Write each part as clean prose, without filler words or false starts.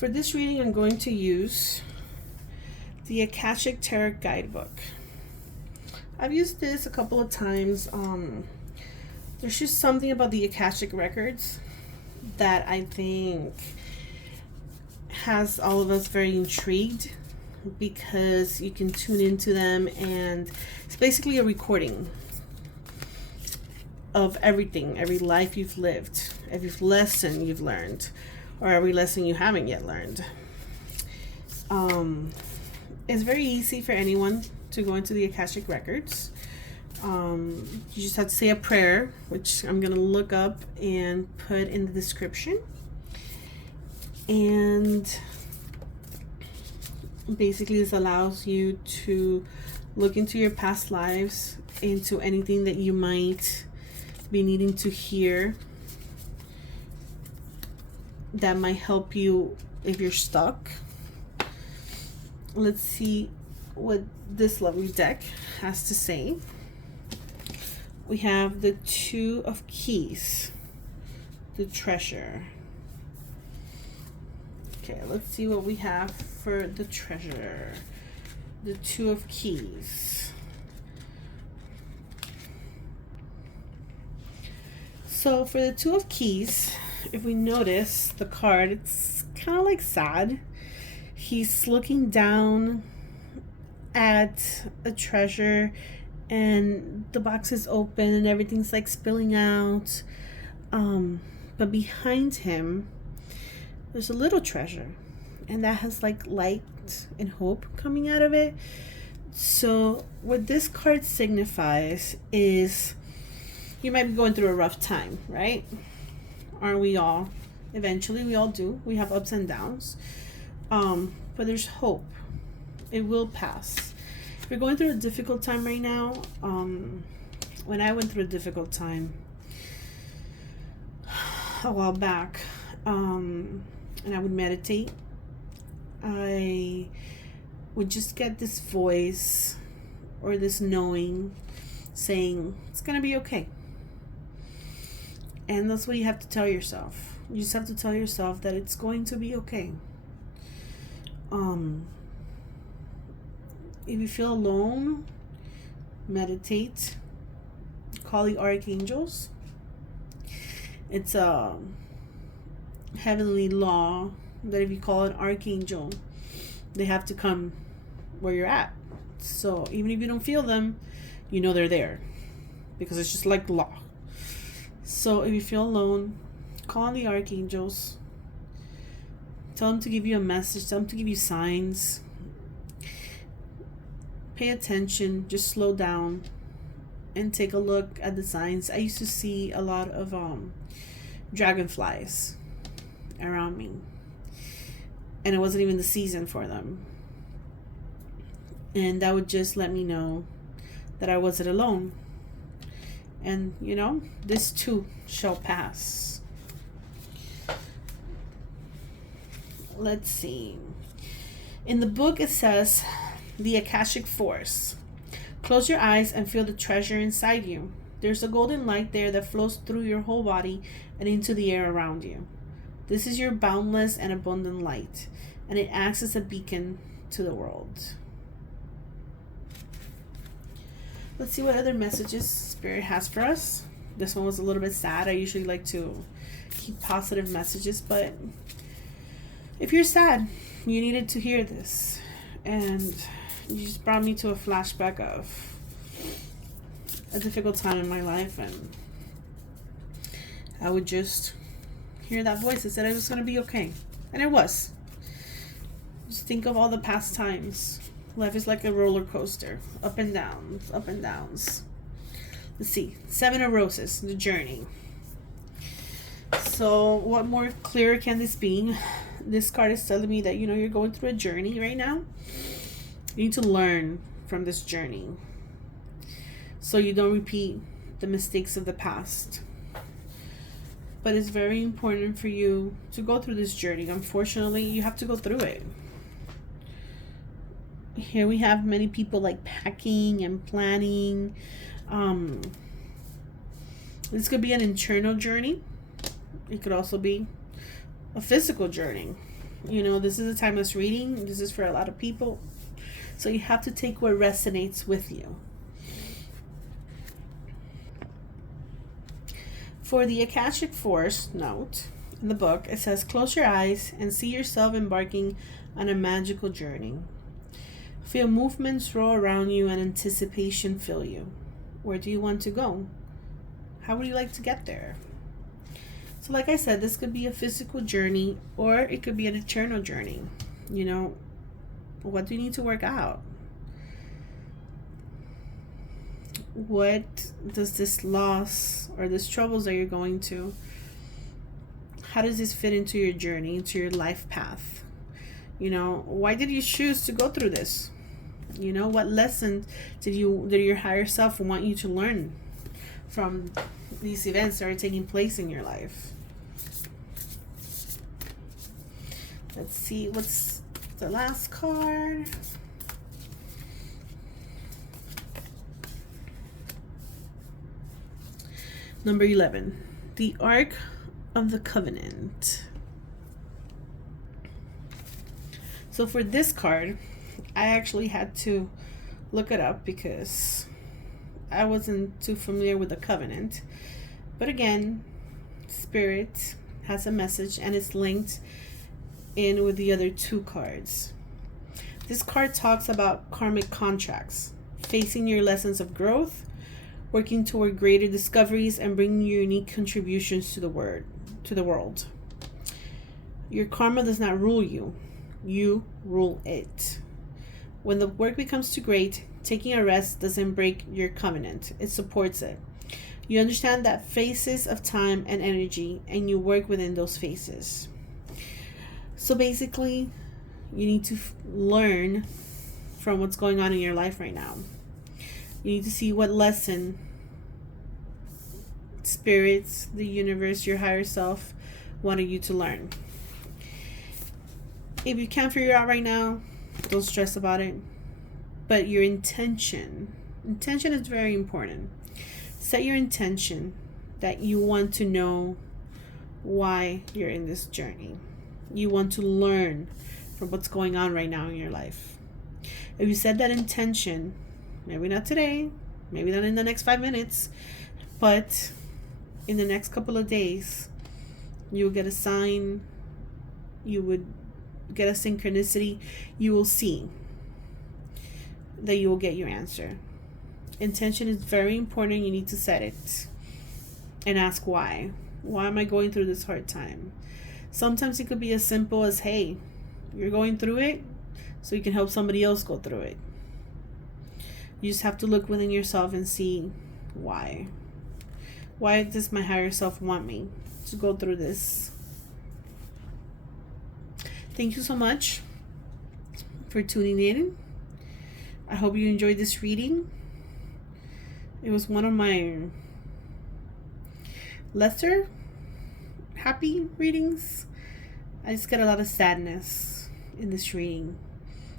For this reading, I'm going to use the Akashic Tarot Guidebook. I've used this a couple of times. There's just something about the Akashic records that I think has all of us very intrigued, because you can tune into them and it's basically a recording of everything, every life you've lived, every lesson you've learned, or every lesson you haven't yet learned. It's very easy for anyone to go into the Akashic records. You just have to say a prayer, which I'm going to look up and put in the description. And basically this allows you to look into your past lives, into anything that you might be needing to hear that might help you if you're stuck. Let's see what this lovely deck has to say. We have the Two of Keys, the Treasure. Okay, let's see what we have for the Treasure. The Two of Keys. So for the Two of Keys, if we notice the card, it's kind of like sad. He's looking down at a treasure and the box is open and everything's like spilling out. But behind him, there's a little treasure, and that has like light and hope coming out of it. So what this card signifies is you might be going through a rough time, right? Aren't we all? Eventually we all do. We have ups and downs. But there's hope. It will pass. If you're going through a difficult time right now, when I went through a difficult time a while back, and I would meditate, I would just get this voice or this knowing saying it's gonna be okay. And that's what you have to tell yourself. You just have to tell yourself that it's going to be okay. If you feel alone, meditate, call the archangels. It's a heavenly law that if you call an archangel, they have to come where you're at. So even if you don't feel them, you know they're there, because it's just like law. So if you feel alone, call on the archangels. Tell them to give you a message. Tell them to give you signs. Pay attention. Just slow down and take a look at the signs. I used to see a lot of dragonflies around me, and it wasn't even the season for them. And that would just let me know that I wasn't alone. And you know, this too shall pass. Let's see. In the book it says, the Akashic Force. Close your eyes and feel the treasure inside you. There's a golden light there that flows through your whole body and into the air around you. This is your boundless and abundant light, and it acts as a beacon to the world. Let's see what other messages Spirit has for us. This one was a little bit sad. I usually like to keep positive messages, but if you're sad, you needed to hear this. And you just brought me to a flashback of a difficult time in my life, and I would just hear that voice that said it was going to be okay. And it was. Just think of all the past times. Life is like a roller coaster. Up and downs, up and downs. Let's see. 7 of Roses, the journey. So what more clear can this be? This card is telling me that, you know, you're going through a journey right now. You need to learn from this journey so you don't repeat the mistakes of the past. But it's very important for you to go through this journey. Unfortunately, you have to go through it. Here we have many people like packing and planning. This could be an internal journey. It could also be a physical journey. You know, this is a timeless reading. This is for a lot of people. So you have to take what resonates with you. For the Akashic Force note in the book, it says, close your eyes and see yourself embarking on a magical journey. Feel movements roll around you and anticipation fill you. Where do you want to go? How would you like to get there? So like I said, this could be a physical journey or it could be an eternal journey. You know, what do you need to work out? What does this loss or this troubles that you're going to, how does this fit into your journey, into your life path? You know, why did you choose to go through this? You know, what lesson did your higher self want you to learn from these events that are taking place in your life? Let's see, what's the last card? Number 11, the Ark of the Covenant. So for this card, I actually had to look it up because I wasn't too familiar with the Covenant. But again, Spirit has a message and it's linked in with the other two cards. This card talks about karmic contracts, facing your lessons of growth, working toward greater discoveries, and bringing your unique contributions to the world. Your karma does not rule you. You rule it. When the work becomes too great, taking a rest doesn't break your covenant. It supports it. You understand that phases of time and energy, and you work within those phases. So basically, you need to learn from what's going on in your life right now. You need to see what lesson spirits, the universe, your higher self wanted you to learn. If you can't figure it out right now, don't stress about it. But your intention is very important. Set your intention that you want to know why you're in this journey. You want to learn from what's going on right now in your life. If you set that intention, maybe not today, maybe not in the next 5 minutes, but in the next couple of days, you will get a sign, you would get a synchronicity, you will see that you will get your answer. Intention is very important. You need to set it and ask why. Why am I going through this hard time? Sometimes it could be as simple as, hey, you're going through it so you can help somebody else go through it. You just have to look within yourself and see why. Why does my higher self want me to go through this? Thank you so much for tuning in. I hope you enjoyed this reading. It was one of my lesser happy readings. I just get a lot of sadness in this reading.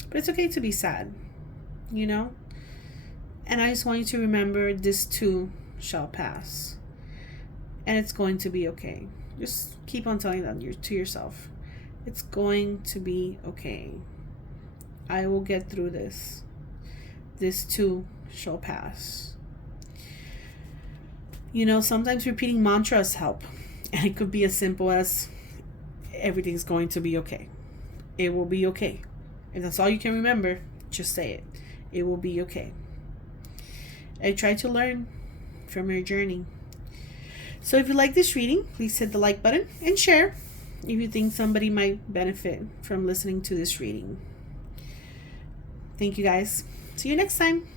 But it's okay to be sad, you know? And I just want you to remember this too shall pass. And it's going to be okay. Just keep on telling that to yourself. It's going to be okay. I will get through this. This too shall pass. You know, sometimes repeating mantras help. And it could be as simple as, everything's going to be okay. It will be okay. And that's all you can remember. Just say it. It will be okay. I try to learn from your journey. So if you like this reading, please hit the like button and share if you think somebody might benefit from listening to this reading. Thank you guys. See you next time.